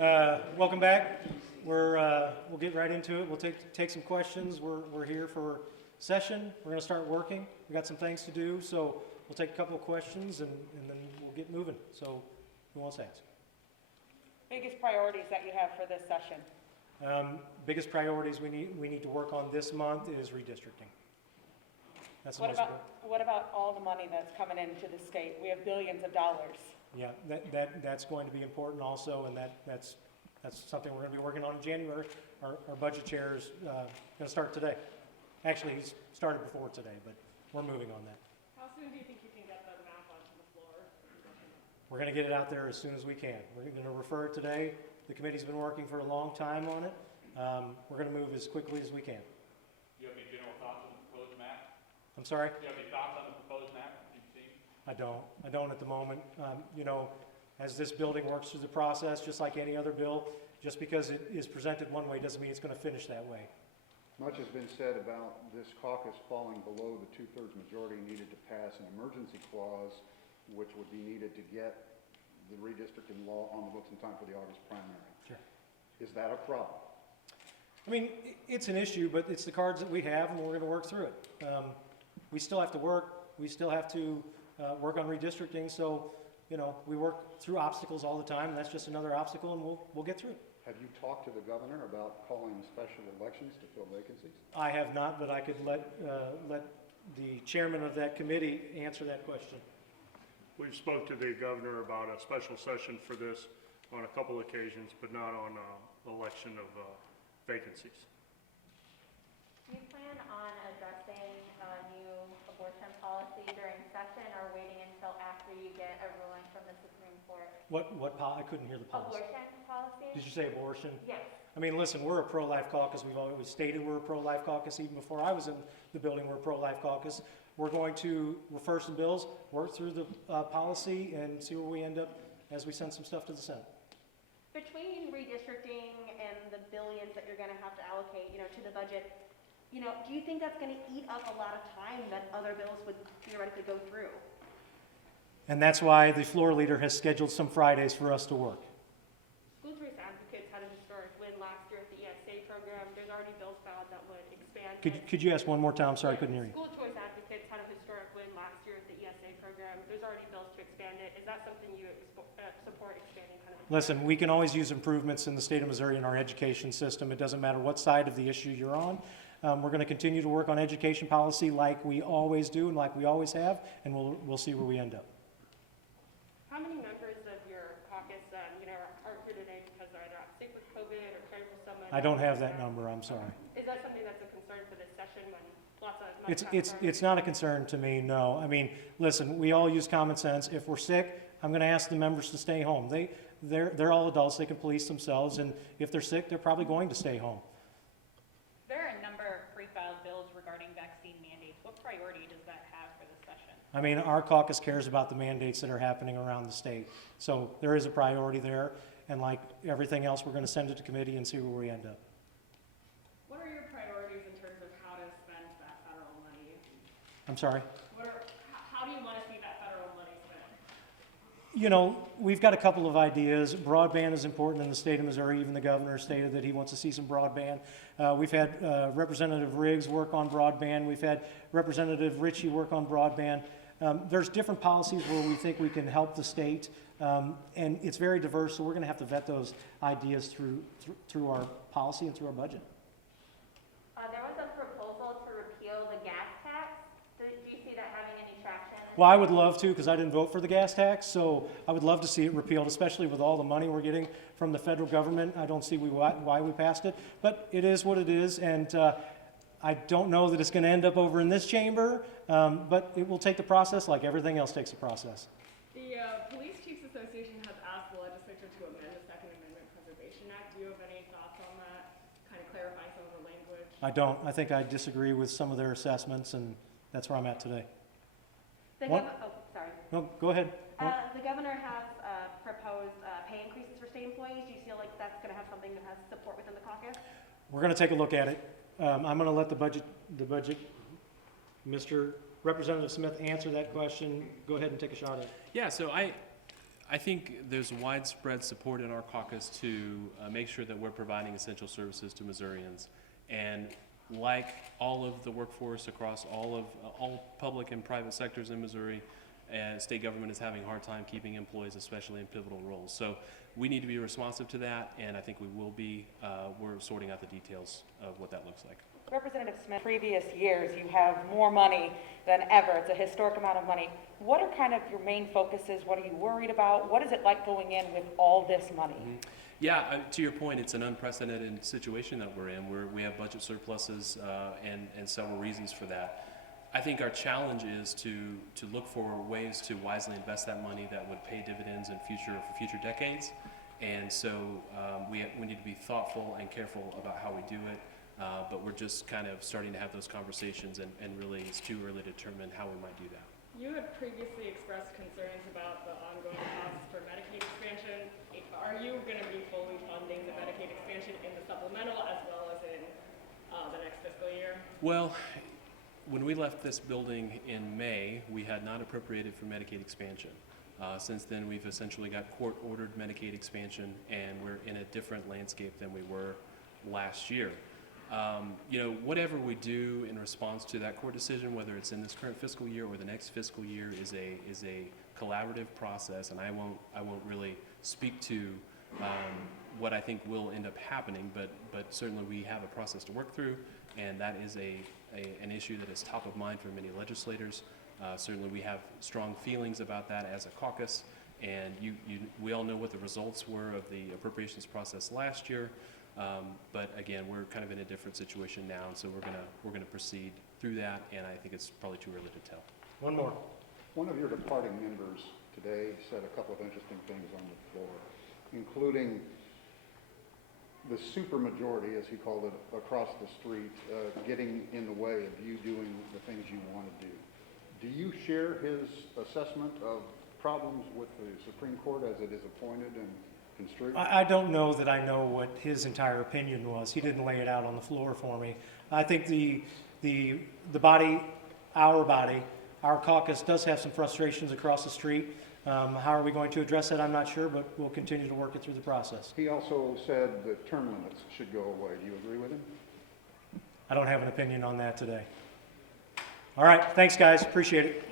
Welcome back. We'll get right into it. We'll take some questions. We're here for session. We're going to start working. We got some things to do, so we'll take a couple of questions and then we'll get moving. So, who wants to ask? Biggest priorities that you have for this session? Biggest priorities we need to work on this month is redistricting. That's the most important. What about all the money that's coming into the state? We have billions of dollars. Yeah, that's going to be important also, and that's something we're going to be working on in January. Our budget chair is going to start today. Actually, he's started before today, but we're moving on that. How soon do you think you can get the map onto the floor? We're going to get it out there as soon as we can. We're going to refer it today. The committee's been working for a long time on it. We're going to move as quickly as we can. Do you have any general thoughts on the proposed map? I'm sorry? Do you have any thoughts on the proposed map you've seen? I don't at the moment. You know, as this building works through the process, just like any other bill, just because it is presented one way doesn't mean it's going to finish that way. Much has been said about this caucus falling below the two-thirds majority needed to pass an emergency clause, which would be needed to get the redistricting law on the books in time for the August primary. Sure. Is that a problem? I mean, it's an issue, but it's the cards that we have, and we're going to work through it. We still have to work. We still have to work on redistricting. So, you know, we work through obstacles all the time, and that's just another obstacle, and we'll get through it. Have you talked to the governor about calling special elections to fill vacancies? I have not, but I could let the chairman of that committee answer that question. We've spoke to the governor about a special session for this on a couple occasions, but not on election of vacancies. Do you plan on addressing a new abortion policy during session or waiting until after you get a ruling from the Supreme Court? I couldn't hear the policy. Abortion policy? Did you say abortion? Yes. I mean, listen, we're a pro-life caucus. We've always stated we're a pro-life caucus. Even before I was in the building, we're a pro-life caucus. We're going to refer some bills, work through the policy, and see where we end up as we send some stuff to the Senate. Between redistricting and the billions that you're going to have to allocate, to the budget, do you think that's going to eat up a lot of time that other bills would theoretically go through? And that's why the floor leader has scheduled some Fridays for us to work. School choice advocates had a historic win last year with the ESA program. There's already bills filed that would expand. Could you ask one more time? I'm sorry, I couldn't hear you. School choice advocates had a historic win last year with the ESA program. There's already bills to expand it. Is that something you support expanding kind of? Listen, we can always use improvements in the state of Missouri in our education system. It doesn't matter what side of the issue you're on. We're going to continue to work on education policy like we always do and like we always have, and we'll see where we end up. How many members of your caucus, are here today because they're either out sick with COVID or caring for someone? I don't have that number. I'm sorry. Is that something that's a concern for this session when lots of money It's not a concern to me. No. I mean, listen, we all use common sense. If we're sick, I'm going to ask the members to stay home. They're all adults. They can police themselves, and if they're sick, they're probably going to stay home. There are a number of pre-filed bills regarding vaccine mandates. What priority does that have for this session? I mean, our caucus cares about the mandates that are happening around the state. So there is a priority there, and like everything else, we're going to send it to committee and see where we end up. What are your priorities in terms of how to spend that federal money? I'm sorry? How do you want to see that federal money spent? We've got a couple of ideas. Broadband is important in the state of Missouri. Even the governor stated that he wants to see some broadband. We've had Representative Riggs work on broadband. We've had Representative Ritchie work on broadband. There's different policies where we think we can help the state, and it's very diverse, so we're going to have to vet those ideas through our policy and through our budget. There was a proposal to repeal the gas tax. Do you see that having any traction? Well, I would love to, because I didn't vote for the gas tax, so I would love to see it repealed, especially with all the money we're getting from the federal government. I don't see why we passed it, but it is what it is, and I don't know that it's going to end up over in this chamber, but it will take the process like everything else takes a process. The Police Chiefs Association has asked the legislature to amend the Second Amendment Preservation Act. Do you have any thoughts on that? Kind of clarify some of the language? I don't. I think I disagree with some of their assessments, and that's where I'm at today. Sorry. No, go ahead. The governor has proposed pay increases for state employees. Do you feel like that's going to have something that has support within the caucus? We're going to take a look at it. I'm going to let the budget, Mr. Representative Smith answer that question. Go ahead and take a shot at it. Yeah, so I I think there's widespread support in our caucus to make sure that we're providing essential services to Missourians. And like all of the workforce across all public and private sectors in Missouri, state government is having a hard time keeping employees, especially in pivotal roles. So we need to be responsive to that, and I think we will be. We're sorting out the details of what that looks like. Representative Smith, previous years, you have more money than ever. It's a historic amount of money. What are kind of your main focuses? What are you worried about? What is it like going in with all this money? Yeah, to your point, it's an unprecedented situation that we're in. We have budget surpluses and several reasons for that. I think our challenge is to look for ways to wisely invest that money that would pay dividends for future decades. And so we need to be thoughtful and careful about how we do it. But we're just kind of starting to have those conversations, and really it's too early to determine how we might do that. You had previously expressed concerns about the ongoing costs for Medicaid expansion. Are you going to be fully funding the Medicaid expansion in the supplemental as well as in the next fiscal year? Well, when we left this building in May, we had not appropriated for Medicaid expansion. Since then, we've essentially got court-ordered Medicaid expansion, and we're in a different landscape than we were last year. Whatever we do in response to that court decision, whether it's in this current fiscal year or the next fiscal year, is a collaborative process, and I won't really speak to what I think will end up happening, but certainly we have a process to work through, and that is an issue that is top of mind for many legislators. Certainly we have strong feelings about that as a caucus, and we all know what the results were of the appropriations process last year. But again, we're kind of in a different situation now, and so we're gonna proceed through that, and I think it's probably too early to tell. One more. One of your departing members today said a couple of interesting things on the floor, including the supermajority, as he called it, across the street, getting in the way of you doing the things you want to do. Do you share his assessment of problems with the Supreme Court as it is appointed and construed? I don't know that I know what his entire opinion was. He didn't lay it out on the floor for me. I think the body, our caucus does have some frustrations across the street. How are we going to address that? I'm not sure, but we'll continue to work it through the process. He also said that term limits should go away. Do you agree with him? I don't have an opinion on that today. All right, thanks guys, appreciate it.